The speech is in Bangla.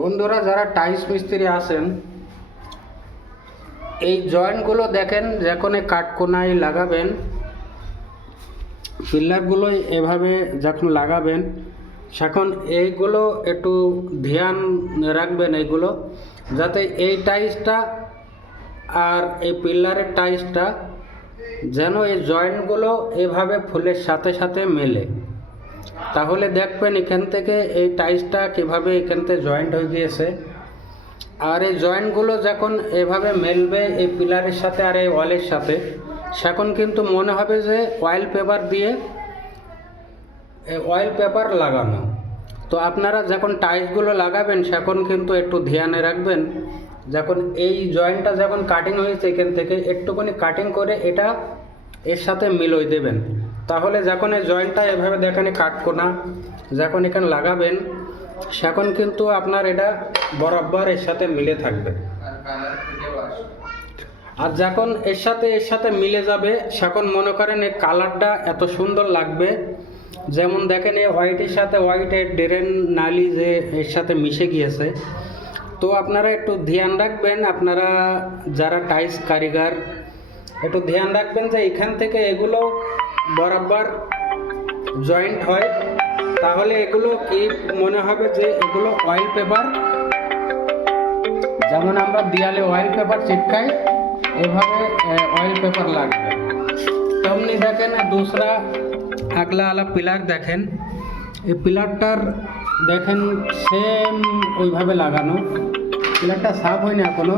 বন্ধুরা, যারা টাইলস মিস্ত্রি আছেন, এই জয়েন্টগুলো দেখেন, যখন কাঠকোনায় লাগাবেন, পিলারগুলো এভাবে যখন লাগাবেন, তখন এইগুলো একটু ধ্যান রাখবেন, এইগুলো যাতে এই টাইলসটা আর এই পিলারের টাইলসটা যেন এই জয়েন্টগুলো এভাবে ফুলের সাথে সাথে মেলে। তাহলে দেখবেন এখান থেকে এই টাইলসটা কীভাবে এখান থেকে জয়েন্ট হয়ে গিয়েছে। আর এই জয়েন্টগুলো যখন এভাবে মেলবে এই পিলারের সাথে আর এই ওয়ালের সাথে, তখন কিন্তু মনে হবে যে অয়েল পেপার দিয়ে অয়েল পেপার লাগানো। তো আপনারা যখন টাইলসগুলো লাগাবেন তখন কিন্তু একটু ধ্যানে রাখবেন, যখন এই জয়েন্টটা যখন কাটিং হয়েছে এখান থেকে একটুখানি কাটিং করে এটা এর সাথে মিলিয়ে দেবেন। তাহলে যখন এই জয়েন্টটা এভাবে দেখেন কাটকোনা যখন এখানে লাগাবেন, তখন কিন্তু আপনার এটা বরাবর এর সাথে মিলে থাকবে। আর যখন এর সাথে মিলে যাবে, তখন মনে করেন এই কালারটা এত সুন্দর লাগবে। যেমন দেখেন এই হোয়াইটের সাথে হোয়াইটের ড্রেন নালি যে এর সাথে মিশে গিয়েছে। তো আপনারা একটু ধ্যান রাখবেন, আপনারা যারা টাইলস কারিগর একটু ধ্যান রাখবেন যে এখান থেকে এগুলো বরাবর জয়েন্ট হয়। তাহলে এগুলো কি মনে হবে যে এগুলো অয়েল পেপার, যেমন আমরা দেয়ালে অয়েল পেপার চিটকাই, এভাবে অয়েল পেপার লাগবে। তেমনি দেখেন दूसरा আগলা আলা পিলার দেখেন, এই পিলারটার দেখেন সেম ওইভাবে লাগানো। পিলারটা সাফ হয়নি এখনো,